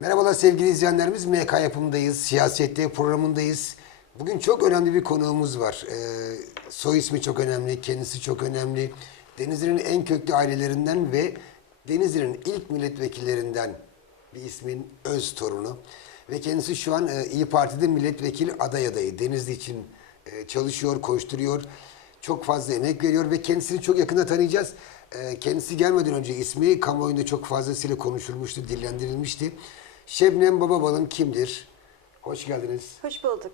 Merhabalar sevgili izleyenlerimiz. MK yapımındayız, siyasette programındayız. Bugün çok önemli bir konuğumuz var. Ee, soy ismi çok önemli, kendisi çok önemli. Denizli'nin en köklü ailelerinden ve Denizli'nin ilk milletvekillerinden bir ismin öz torunu. Ve kendisi şu an e, İyi Parti'de milletvekili aday adayı. Denizli için e, çalışıyor, koşturuyor. Çok fazla emek veriyor ve kendisini çok yakında tanıyacağız. E, kendisi gelmeden önce ismi kamuoyunda çok fazlasıyla konuşulmuştu, dillendirilmişti. Şebnem Bababalım kimdir? Hoş geldiniz. Hoş bulduk.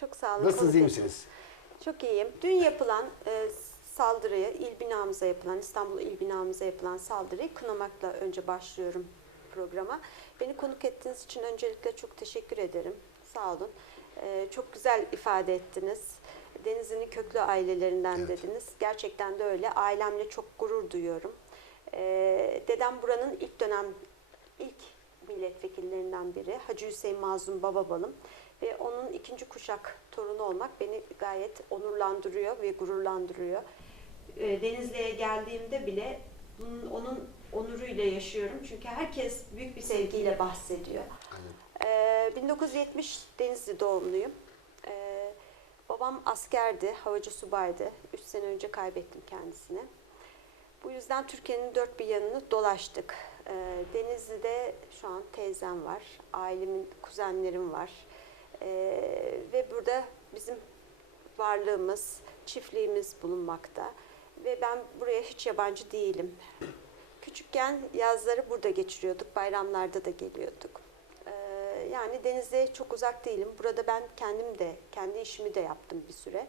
Çok sağ olun. Nasılsınız, iyi misiniz? Çok iyiyim. Dün yapılan e, saldırıyı, il binamıza yapılan, İstanbul il binamıza yapılan saldırıyı kınamakla önce başlıyorum programa. Beni konuk ettiğiniz için öncelikle çok teşekkür ederim. Sağ olun. E, çok güzel ifade ettiniz. Denizli'nin köklü ailelerinden Evet. dediniz. Gerçekten de öyle. Ailemle çok gurur duyuyorum. E, dedem buranın ilk dönem, ilk milletvekillerinden biri. Hacı Hüseyin Mazlum Bababalım. Ve onun ikinci kuşak torunu olmak beni gayet onurlandırıyor ve gururlandırıyor. Ee, Denizli'ye geldiğimde bile onun onuruyla yaşıyorum. Çünkü herkes büyük bir sevgiyle bahsediyor. Ee, 1970 Denizli doğumluyum. Ee, babam askerdi, havacı subaydı. 3 sene önce kaybettim kendisini. Bu yüzden Türkiye'nin dört bir yanını dolaştık. Ee, Denizli'de şu an teyzem var, ailemin kuzenlerim var. Ee, ve burada bizim varlığımız, çiftliğimiz bulunmakta. Ve ben buraya hiç yabancı değilim. Küçükken yazları burada geçiriyorduk, bayramlarda da geliyorduk. Ee, yani denize çok uzak değilim. Burada ben kendim de, kendi işimi de yaptım bir süre.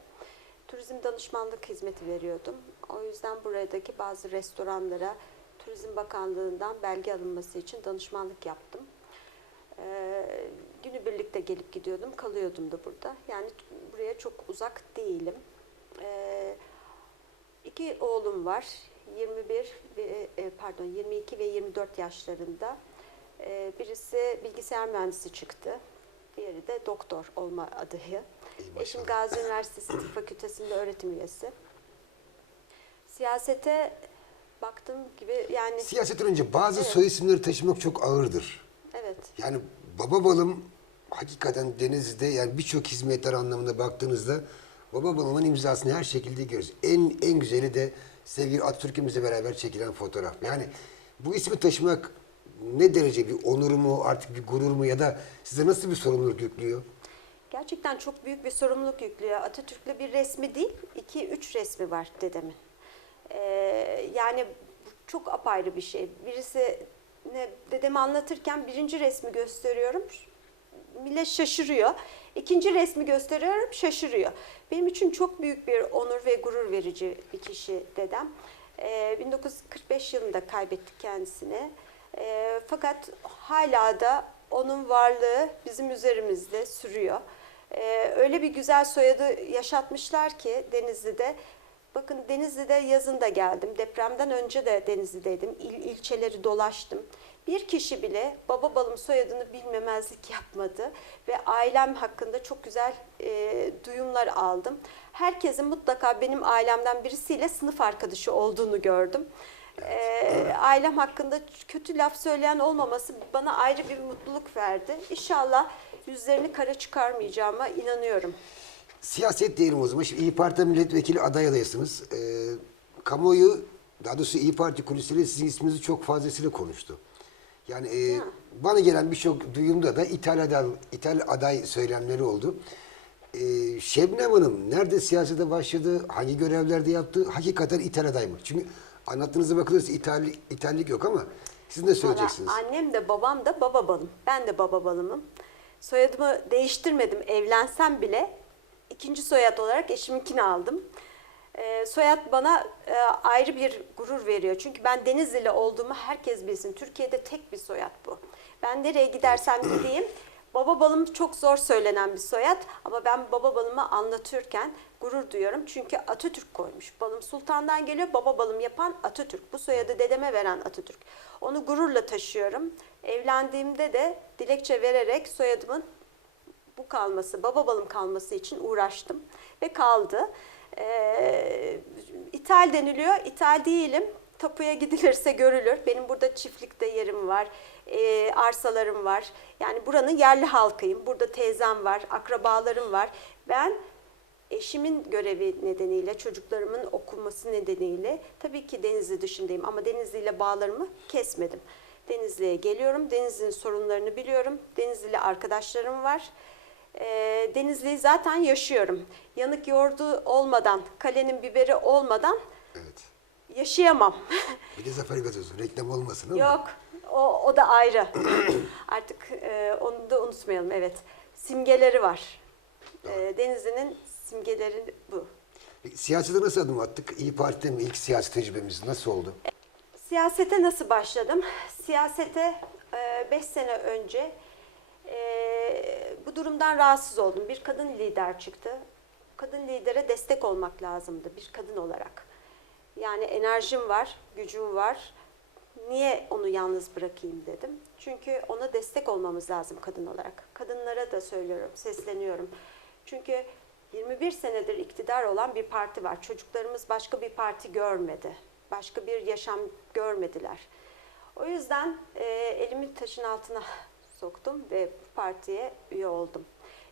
Turizm danışmanlık hizmeti veriyordum. O yüzden buradaki bazı restoranlara Turizm Bakanlığı'ndan belge alınması için danışmanlık yaptım. Ee, günübirlikte gelip gidiyordum, kalıyordum da burada. Yani buraya çok uzak değilim. Ee, iki oğlum var. 21 ve e, pardon 22 ve 24 yaşlarında. Ee, birisi bilgisayar mühendisi çıktı. Diğeri de doktor olma adayı. Eşim. Gazi Üniversitesi Tıp Fakültesi'nde öğretim üyesi. Siyasete baktığım gibi yani Siyasetten önce bazı Evet. soy isimleri taşımak çok ağırdır. evet Yani Bababalım hakikaten Denizli'de yani birçok hizmetler anlamında baktığınızda Bababalım'ın imzasını her şekilde görüyoruz. En en güzeli de sevgili Atatürk'ümüzle beraber çekilen fotoğraf. Yani bu ismi taşımak ne derece bir onur mu, artık bir gurur mu ya da size nasıl bir sorumluluk yüklüyor? Gerçekten çok büyük bir sorumluluk yüklüyor. Atatürk'le bir resmi değil, iki, üç resmi var dedemin. Ee, yani çok apayrı bir şey. Birisi ne dedemi anlatırken birinci resmi gösteriyorum, millet şaşırıyor. İkinci resmi gösteriyorum, şaşırıyor. Benim için çok büyük bir onur ve gurur verici bir kişi dedem. Ee, 1945 yılında kaybettik kendisini. Ee, fakat hala da onun varlığı bizim üzerimizde sürüyor. Ee, öyle bir güzel soyadı yaşatmışlar ki Denizli'de. Bakın Denizli'de yazında geldim. Depremden önce de Denizli'deydim. İl, ilçeleri dolaştım. Bir kişi bile baba balım soyadını bilmemezlik yapmadı. Ve ailem hakkında çok güzel e, duyumlar aldım. Herkesin mutlaka benim ailemden birisiyle sınıf arkadaşı olduğunu gördüm. Ee, ailem hakkında kötü laf söyleyen olmaması bana ayrı bir mutluluk verdi. İnşallah yüzlerini kara çıkarmayacağıma inanıyorum. Siyaset diyelim o zaman. Şimdi İyi Parti milletvekili aday adaysınız. Ee, kamuoyu, daha doğrusu İyi Parti kulisleri sizin isminizi çok fazlasıyla konuştu. Yani e, bana gelen birçok duyumda da ithal aday, ithal aday söylemleri oldu. Ee, Şebnem Hanım nerede siyasete başladı, hangi görevlerde yaptı, hakikaten ithal aday mı? Çünkü anlattığınızda bakılırsa ithal, ithallik yok ama siz ne söyleyeceksiniz? Valla Annem de babam da baba balım. Ben de baba balımım. Soyadımı değiştirmedim evlensem bile. ikinci soyad olarak eşiminkini aldım. Ee, soyad bana e, ayrı bir gurur veriyor. Çünkü ben Denizli'li olduğumu herkes bilsin. Türkiye'de tek bir soyad bu. Ben nereye gidersem gideyim Baba balım çok zor söylenen bir soyad ama ben baba balımı anlatırken gurur duyuyorum. Çünkü Atatürk koymuş. Balım sultandan geliyor, baba balım yapan Atatürk. Bu soyadı dedeme veren Atatürk. Onu gururla taşıyorum. Evlendiğimde de dilekçe vererek soyadımın bu kalması, baba balım kalması için uğraştım ve kaldı. Ee, ithal deniliyor, ithal değilim. Tapuya gidilirse görülür. Benim burada çiftlikte yerim var, e, arsalarım var. Yani buranın yerli halkıyım. Burada teyzem var, akrabalarım var. Ben eşimin görevi nedeniyle, çocuklarımın okuması nedeniyle tabii ki Denizli dışındayım ama Denizli ile bağlarımı kesmedim. Denizli'ye geliyorum, Denizli'nin sorunlarını biliyorum. Denizli'li arkadaşlarım var. Ee, Denizli'yi zaten yaşıyorum. Yanık yoğurdu olmadan, kalenin biberi olmadan Evet. yaşayamam. Bir de Zafer Gazozu. Reklam olmasın ama. Yok, o, o da ayrı. Artık e, onu da unutmayalım, evet. Simgeleri var. E, Denizli'nin simgeleri bu. Peki, Siyasete nasıl adım attık? İyi Parti'de mi ilk siyasi tecrübemiz nasıl oldu? Siyasete nasıl başladım? Siyasete 5 sene önce e, durumdan rahatsız oldum. Bir kadın lider çıktı. Kadın lidere destek olmak lazımdı bir kadın olarak. Yani enerjim var, gücüm var. Niye onu yalnız bırakayım dedim. Çünkü ona destek olmamız lazım kadın olarak. Kadınlara da söylüyorum, sesleniyorum. Çünkü 21 senedir iktidar olan bir parti var. Çocuklarımız başka bir parti görmedi. Başka bir yaşam görmediler. O yüzden e, elimi taşın altına soktum ve partiye üye oldum.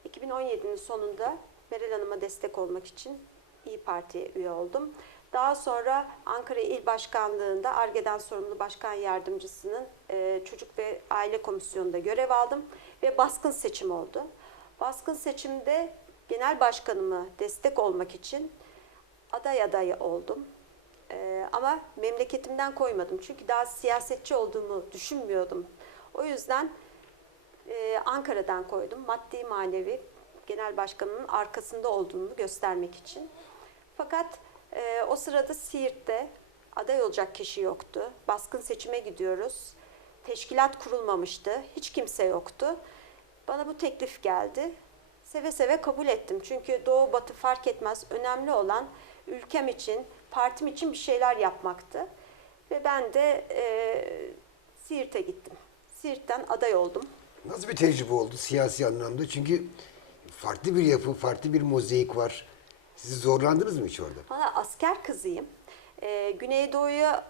2017'nin sonunda Meral Hanım'a destek olmak için İyi Parti'ye üye oldum. Daha sonra Ankara İl Başkanlığı'nda ARGE'den sorumlu başkan yardımcısının e, çocuk ve aile komisyonunda görev aldım ve baskın seçim oldu. Baskın seçimde genel başkanıma destek olmak için aday adayı oldum. Ee, ama memleketimden koymadım. Çünkü daha siyasetçi olduğumu düşünmüyordum. O yüzden e, Ankara'dan koydum. Maddi manevi genel başkanımın arkasında olduğunu göstermek için. Fakat e, o sırada Siirt'te aday olacak kişi yoktu. Baskın seçime gidiyoruz. Teşkilat kurulmamıştı. Hiç kimse yoktu. Bana bu teklif geldi. Seve seve kabul ettim. Çünkü doğu batı fark etmez. Önemli olan ülkem için, partim için bir şeyler yapmaktı. Ve ben de e, Siirt'e gittim. Siirt'ten aday oldum. Nasıl bir tecrübe oldu siyasi anlamda? Çünkü farklı bir yapı, farklı bir mozaik var. Siz zorlandınız mı hiç orada? Valla asker kızıyım. Ee, Güneydoğu'ya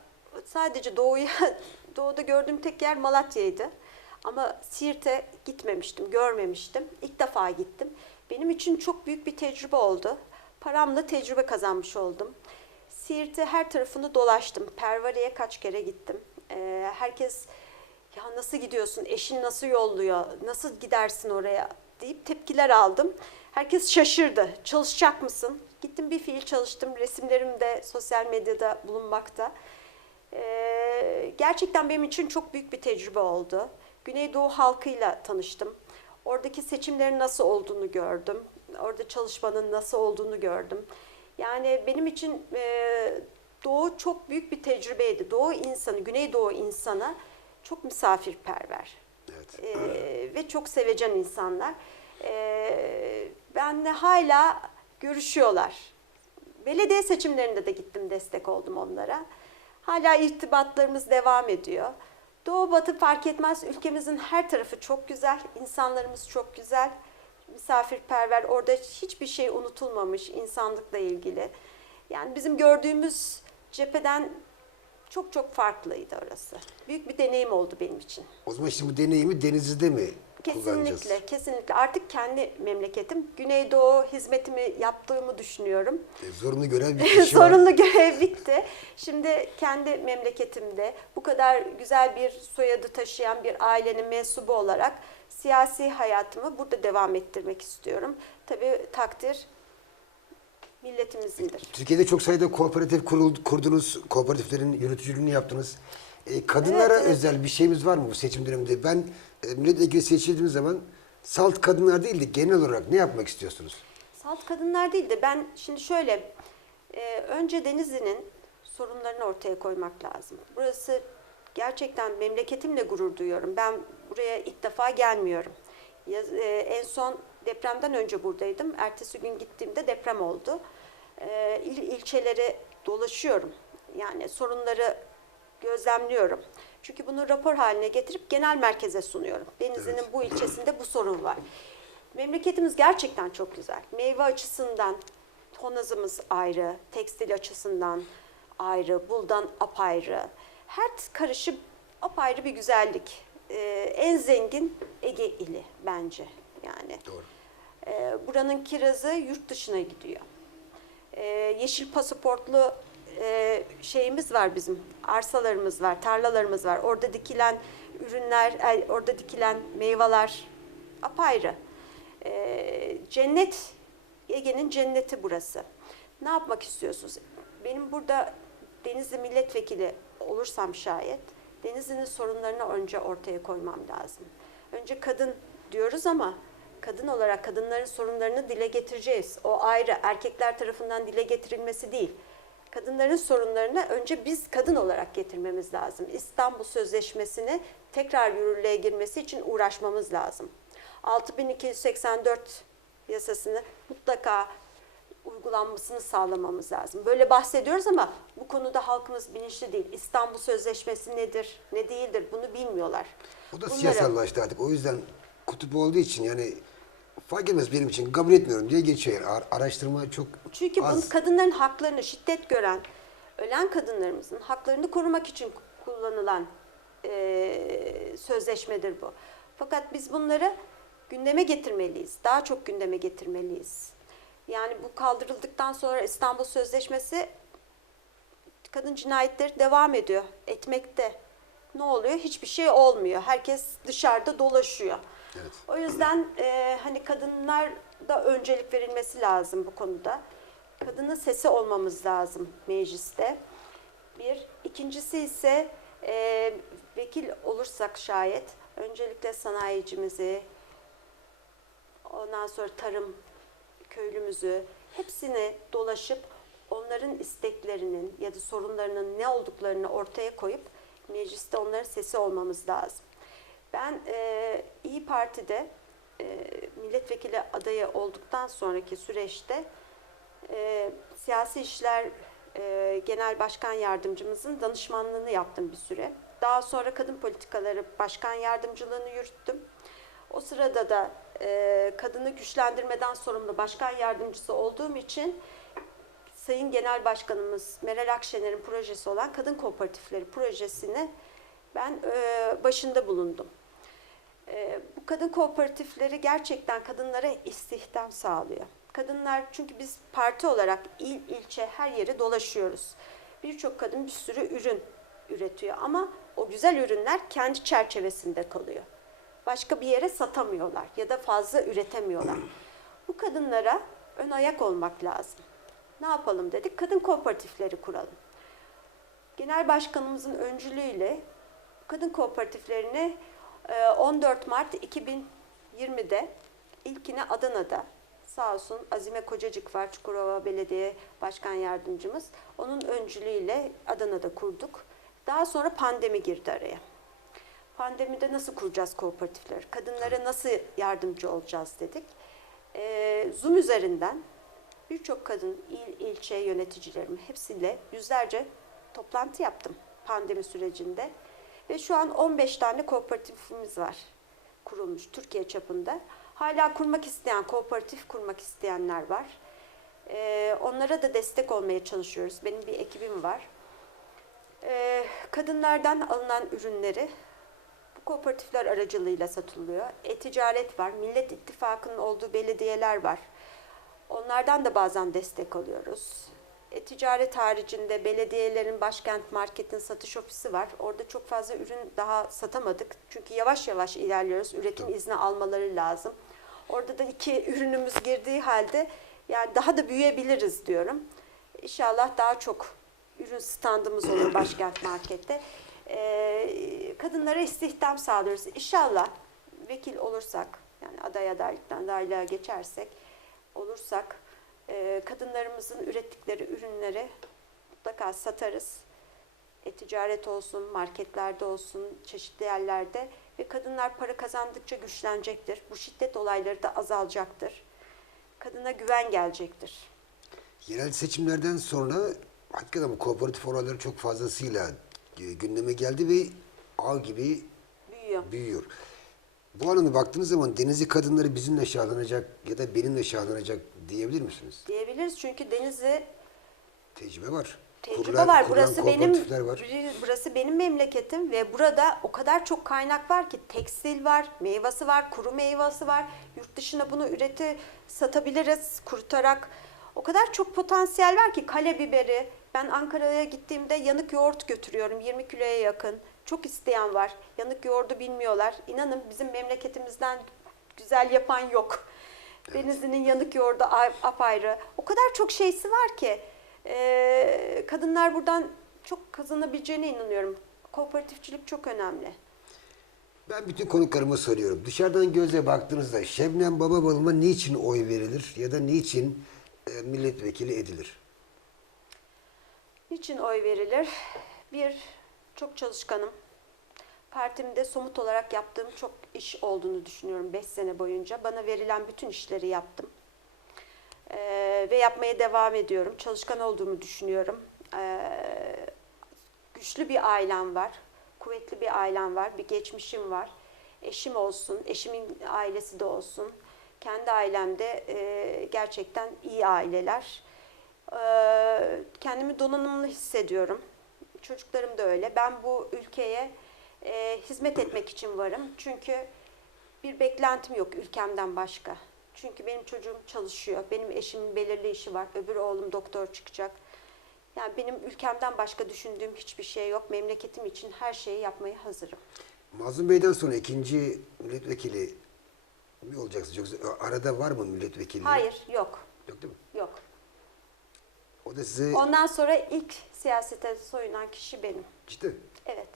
sadece doğuya doğuda gördüğüm tek yer Malatya'ydı. Ama Siirt'e gitmemiştim, görmemiştim. İlk defa gittim. Benim için çok büyük bir tecrübe oldu. Paramla tecrübe kazanmış oldum. Siirt'e her tarafını dolaştım. Pervare'ye kaç kere gittim. Ee, herkes ya nasıl gidiyorsun, eşin nasıl yolluyor, nasıl gidersin oraya deyip tepkiler aldım. Herkes şaşırdı. Çalışacak mısın? Gittim bir fiil çalıştım. Resimlerim de sosyal medyada bulunmakta. Ee, gerçekten benim için çok büyük bir tecrübe oldu. Güneydoğu halkıyla tanıştım. Oradaki seçimlerin nasıl olduğunu gördüm. Orada çalışmanın nasıl olduğunu gördüm. Yani benim için e, Doğu çok büyük bir tecrübeydi. Doğu insanı, Güneydoğu insanı çok misafirperver. Evet. Ee, ve çok sevecen insanlar. Ee, benle hala görüşüyorlar. Belediye seçimlerinde de gittim destek oldum onlara. Hala irtibatlarımız devam ediyor. Doğu batı fark etmez ülkemizin her tarafı çok güzel, insanlarımız çok güzel, misafirperver. Orada hiçbir şey unutulmamış insanlıkla ilgili. Yani bizim gördüğümüz cepheden çok çok farklıydı orası. Büyük bir deneyim oldu benim için. O zaman şimdi bu deneyimi Denizli'de mi kullanacağız? Kesinlikle, kesinlikle. Artık kendi memleketim. Güneydoğu hizmetimi yaptığımı düşünüyorum. E, zorunlu görev var. Sorunlu görev bitti. Şimdi kendi memleketimde bu kadar güzel bir soyadı taşıyan bir ailenin mensubu olarak siyasi hayatımı burada devam ettirmek istiyorum. Tabii takdir milletimizindir. Türkiye'de çok sayıda kooperatif kuruldu, kurdunuz, kooperatiflerin yöneticiliğini yaptınız. E, kadınlara Evet, evet. özel bir şeyimiz var mı bu seçim döneminde? Ben e, milletvekili seçildiğim zaman salt kadınlar değil de genel olarak ne yapmak istiyorsunuz? Salt kadınlar değil de ben şimdi şöyle e, önce Denizli'nin sorunlarını ortaya koymak lazım. Burası gerçekten memleketimle gurur duyuyorum. Ben buraya ilk defa gelmiyorum. E, en son depremden önce buradaydım. Ertesi gün gittiğimde deprem oldu. E, il, ilçeleri dolaşıyorum. Yani sorunları gözlemliyorum. Çünkü bunu rapor haline getirip genel merkeze sunuyorum. Denizli'nin bu ilçesinde bu sorun var. Memleketimiz gerçekten çok güzel. Meyve açısından tonazımız ayrı, tekstil açısından ayrı, buldan apayrı. Her karışı apayrı bir güzellik. Ee, en zengin Ege ili bence yani. Doğru. Ee, buranın kirazı yurt dışına gidiyor. Ee, yeşil pasaportlu e, şeyimiz var bizim, arsalarımız var, tarlalarımız var. Orada dikilen ürünler, ay, orada dikilen meyveler apayrı. Ee, cennet, Ege'nin cenneti burası. Ne yapmak istiyorsunuz? Benim burada Denizli milletvekili olursam şayet, Denizli'nin sorunlarını önce ortaya koymam lazım. Önce kadın diyoruz ama kadın olarak kadınların sorunlarını dile getireceğiz. O ayrı, erkekler tarafından dile getirilmesi değil. Kadınların sorunlarını önce biz kadın olarak getirmemiz lazım. İstanbul Sözleşmesi'ni tekrar yürürlüğe girmesi için uğraşmamız lazım. 6284 yasasını mutlaka uygulanmasını sağlamamız lazım. Böyle bahsediyoruz ama bu konuda halkımız bilinçli değil. İstanbul Sözleşmesi nedir, ne değildir bunu bilmiyorlar. O da Bunları- siyasallaştı artık. O yüzden kutup olduğu için yani fark etmez benim için kabul etmiyorum diye geçiyor. Ar- araştırma çok Çünkü az. bu kadınların haklarını şiddet gören, ölen kadınlarımızın haklarını korumak için kullanılan eee, sözleşmedir bu. Fakat biz bunları gündeme getirmeliyiz. Daha çok gündeme getirmeliyiz. Yani bu kaldırıldıktan sonra İstanbul Sözleşmesi kadın cinayetleri devam ediyor, etmekte. Ne oluyor? Hiçbir şey olmuyor. Herkes dışarıda dolaşıyor. Evet. O yüzden e, hani kadınlar da öncelik verilmesi lazım bu konuda. Kadının sesi olmamız lazım mecliste. Bir. İkincisi ise e, vekil olursak şayet öncelikle sanayicimizi, ondan sonra tarım köylümüzü hepsini dolaşıp onların isteklerinin ya da sorunlarının ne olduklarını ortaya koyup mecliste onların sesi olmamız lazım. Ben e, İyi Parti'de e, milletvekili adayı olduktan sonraki süreçte e, siyasi işler e, genel başkan yardımcımızın danışmanlığını yaptım bir süre. Daha sonra kadın politikaları başkan yardımcılığını yürüttüm. O sırada da e, kadını güçlendirmeden sorumlu başkan yardımcısı olduğum için Sayın Genel Başkanımız Meral Akşener'in projesi olan Kadın Kooperatifleri projesini ben e, başında bulundum. E, bu kadın kooperatifleri gerçekten kadınlara istihdam sağlıyor. Kadınlar çünkü biz parti olarak il ilçe her yeri dolaşıyoruz. Birçok kadın bir sürü ürün üretiyor ama o güzel ürünler kendi çerçevesinde kalıyor. Başka bir yere satamıyorlar ya da fazla üretemiyorlar. Bu kadınlara ön ayak olmak lazım. Ne yapalım dedik? Kadın kooperatifleri kuralım. Genel Başkanımızın öncülüğüyle kadın kooperatiflerini 14 Mart 2020'de ilkini Adana'da sağ olsun Azime Kocacık var Çukurova Belediye Başkan Yardımcımız. Onun öncülüğüyle Adana'da kurduk. Daha sonra pandemi girdi araya. Pandemide nasıl kuracağız kooperatifleri? Kadınlara nasıl yardımcı olacağız dedik. E, Zoom üzerinden birçok kadın, il, ilçe yöneticilerim hepsiyle yüzlerce toplantı yaptım pandemi sürecinde. Ve şu an 15 tane kooperatifimiz var kurulmuş Türkiye çapında. Hala kurmak isteyen, kooperatif kurmak isteyenler var. Ee, onlara da destek olmaya çalışıyoruz. Benim bir ekibim var. Ee, kadınlardan alınan ürünleri bu kooperatifler aracılığıyla satılıyor. E-ticaret var, Millet İttifakı'nın olduğu belediyeler var. Onlardan da bazen destek alıyoruz. E-ticaret haricinde belediyelerin başkent marketin satış ofisi var. Orada çok fazla ürün daha satamadık. Çünkü yavaş yavaş ilerliyoruz. Üretim izni almaları lazım. Orada da iki ürünümüz girdiği halde yani daha da büyüyebiliriz diyorum. İnşallah daha çok ürün standımız olur başkent markette. Ee, kadınlara istihdam sağlıyoruz. İnşallah vekil olursak yani aday adaylıktan adaylığa geçersek olursak e, kadınlarımızın ürettikleri ürünleri mutlaka satarız. E-ticaret olsun, marketlerde olsun, çeşitli yerlerde ve kadınlar para kazandıkça güçlenecektir. Bu şiddet olayları da azalacaktır. Kadına güven gelecektir. Yerel seçimlerden sonra hakikaten bu kooperatif olayları çok fazlasıyla e, gündeme geldi ve ağ gibi Büyüyor. büyüyor. Bu alana baktığınız zaman Denizli kadınları bizimle şahlanacak ya da benimle şahlanacak diyebilir misiniz? Diyebiliriz çünkü Denizli Tecrübe var. Tecrübe Kurulan- var. kurulan Burası benim var. burası benim memleketim ve burada o kadar çok kaynak var ki tekstil var, meyvesi var, kuru meyvesi var. Yurt dışına bunu üreti satabiliriz kurutarak. O kadar çok potansiyel var ki kale biberi. Ben Ankara'ya gittiğimde yanık yoğurt götürüyorum 20 kiloya yakın. Çok isteyen var. Yanık yoğurdu bilmiyorlar. İnanın bizim memleketimizden güzel yapan yok. Denizli'nin yanık yoğurdu apayrı. O kadar çok şeysi var ki e, kadınlar buradan çok kazanabileceğine inanıyorum. Kooperatifçilik çok önemli. Ben bütün konuklarıma soruyorum. Dışarıdan gözle baktığınızda Şebnem Bababalım'a niçin oy verilir ya da niçin e, milletvekili edilir? Niçin oy verilir? Bir, çok çalışkanım. Partimde somut olarak yaptığım çok iş olduğunu düşünüyorum 5 sene boyunca. Bana verilen bütün işleri yaptım. Ee, ve yapmaya devam ediyorum. Çalışkan olduğumu düşünüyorum. Ee, güçlü bir ailem var. Kuvvetli bir ailem var. Bir geçmişim var. Eşim olsun, eşimin ailesi de olsun. Kendi ailemde e, gerçekten iyi aileler. Ee, kendimi donanımlı hissediyorum. Çocuklarım da öyle. Ben bu ülkeye e, hizmet etmek için varım. Çünkü bir beklentim yok ülkemden başka. Çünkü benim çocuğum çalışıyor. Benim eşimin belirli işi var. Öbür oğlum doktor çıkacak. Yani benim ülkemden başka düşündüğüm hiçbir şey yok. Memleketim için her şeyi yapmaya hazırım. Mazlum Bey'den sonra ikinci milletvekili mi olacaksınız? Yoksa arada var mı milletvekili? Hayır, yok. Yok değil mi? O da size Ondan sonra ilk siyasete soyunan kişi benim. ciddi. Evet.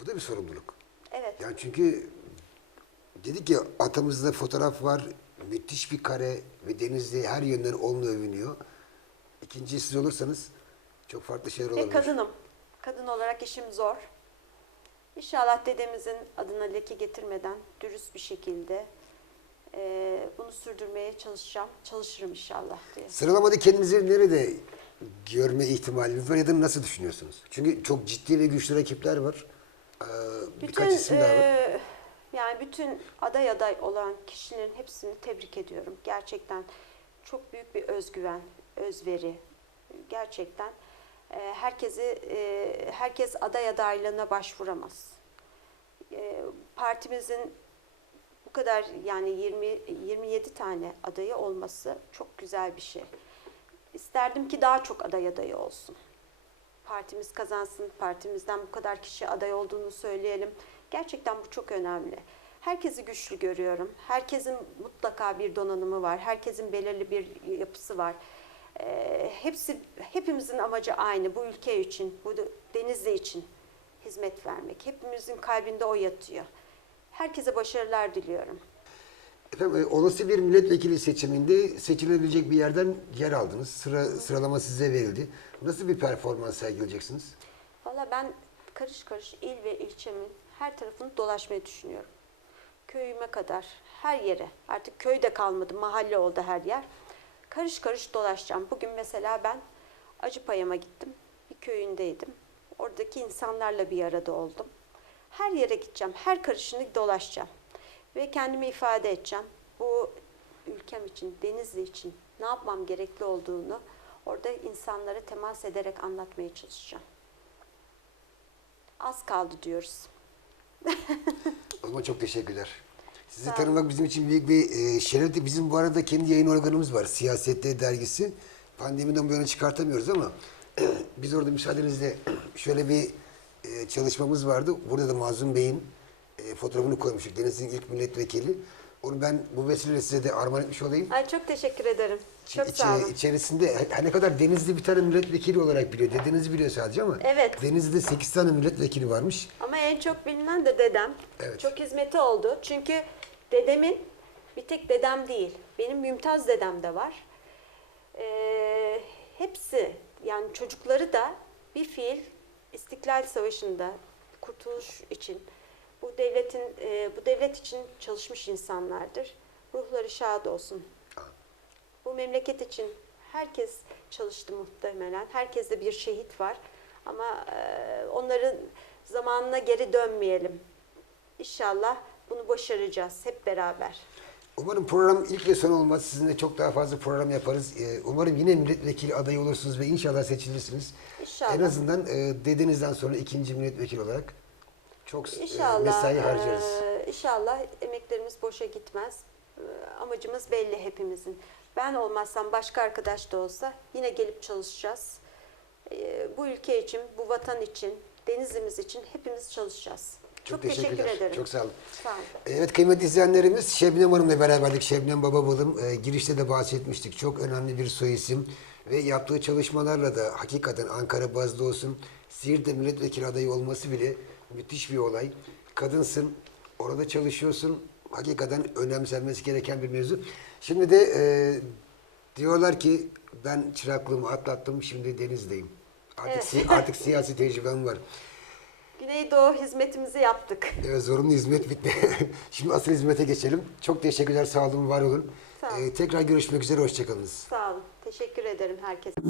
Bu da bir sorumluluk. Evet. Yani çünkü dedik ya atamızda fotoğraf var. Müthiş bir kare ve denizde her yönden olumlu övünüyor. İkinci siz olursanız çok farklı şeyler Ve olabilir. kadınım. Kadın olarak işim zor. İnşallah dedemizin adına leke getirmeden dürüst bir şekilde eee, bunu sürdürmeye çalışacağım. Çalışırım inşallah diye. Sıralamada kendinizi nerede görme ihtimaliniz var ya da nasıl düşünüyorsunuz? Çünkü çok ciddi ve güçlü rakipler var. Ee, birkaç isim daha var. eee, yani bütün aday aday olan kişilerin hepsini tebrik ediyorum. Gerçekten çok büyük bir özgüven, özveri. Gerçekten eee, herkesi eee, herkes aday adaylığına başvuramaz. Eee, partimizin bu kadar yani 20 27 tane adayı olması çok güzel bir şey. İsterdim ki daha çok aday adayı olsun partimiz kazansın, partimizden bu kadar kişi aday olduğunu söyleyelim. Gerçekten bu çok önemli. Herkesi güçlü görüyorum. Herkesin mutlaka bir donanımı var. Herkesin belirli bir yapısı var. Ee, hepsi hepimizin amacı aynı. Bu ülke için, bu Denizli için hizmet vermek. Hepimizin kalbinde o yatıyor. Herkese başarılar diliyorum. Efendim e, olası bir milletvekili seçiminde seçilebilecek bir yerden yer aldınız. Sıra, sıralama size verildi. Nasıl bir performans sergileyeceksiniz? Valla ben karış karış il ve ilçemin her tarafını dolaşmayı düşünüyorum. Köyüme kadar her yere artık köyde kalmadı mahalle oldu her yer. Karış karış dolaşacağım. Bugün mesela ben Acıpayam'a gittim. Bir köyündeydim. Oradaki insanlarla bir arada oldum. Her yere gideceğim. Her karışını dolaşacağım. Ve kendimi ifade edeceğim. Bu ülkem için, Denizli için ne yapmam gerekli olduğunu orada insanlara temas ederek anlatmaya çalışacağım. Az kaldı diyoruz. O zaman çok teşekkürler. Sizi Sağ tanımak bizim için büyük bir e, şerefti. Bizim bu arada kendi yayın organımız var. Siyasette dergisi. Pandemiden bu yana çıkartamıyoruz ama biz orada müsaadenizle şöyle bir e, çalışmamız vardı. Burada da Mazlum Bey'in e, fotoğrafını koymuştuk. Denizli'nin ilk milletvekili. Onu ben bu vesileyle size de armağan etmiş olayım. Ay çok teşekkür ederim. Çok İçi- sağ olun. içerisinde ne kadar Denizli bir tane milletvekili olarak biliyor. Dedenizi biliyor sadece ama Evet. Denizli'de 8 tane milletvekili varmış. Ama en çok bilinen de dedem. Evet. Çok hizmeti oldu. Çünkü dedemin bir tek dedem değil. Benim Mümtaz dedem de var. Ee, hepsi yani çocukları da bir fiil İstiklal Savaşı'nda kurtuluş için bu devletin e, bu devlet için çalışmış insanlardır. Ruhları şad olsun. Bu memleket için herkes çalıştı muhtemelen. Herkeste bir şehit var. Ama e, onların zamanına geri dönmeyelim. İnşallah bunu başaracağız hep beraber. Umarım program ilk ve son olmaz. Sizinle çok daha fazla program yaparız. Ee, Umarım yine milletvekili adayı olursunuz ve inşallah seçilirsiniz. İnşallah. En azından e, dedenizden sonra ikinci milletvekili olarak çok e, İnşallah, mesai harcarız. eee, inşallah emeklerimiz boşa gitmez. Eee, amacımız belli hepimizin. Ben olmazsam başka arkadaş da olsa yine gelip çalışacağız. Bu ülke için, bu vatan için, denizimiz için hepimiz çalışacağız. Çok, teşekkür teşekkürler. ederim. Çok sağ olun. Sağ olun. Evet kıymetli izleyenlerimiz Şebnem Hanım'la beraberdik. Şebnem Bababalım. E, girişte de bahsetmiştik. Çok önemli bir soy isim. Ve yaptığı çalışmalarla da hakikaten Ankara bazlı olsun. Siirt'te milletvekili adayı olması bile müthiş bir olay. Kadınsın, orada çalışıyorsun. Hakikaten önemsenmesi gereken bir mevzu. Şimdi de e, diyorlar ki ben çıraklığımı atlattım, şimdi denizdeyim. Artık, Evet. si- artık siyasi tecrübem var. Güneydoğu hizmetimizi yaptık. Evet, zorunlu hizmet bitti. Şimdi asıl hizmete geçelim. Çok teşekkürler, sağ olun, var olun. Sağ olun. Ee, tekrar görüşmek üzere, hoşçakalınız. Sağ olun, teşekkür ederim herkese.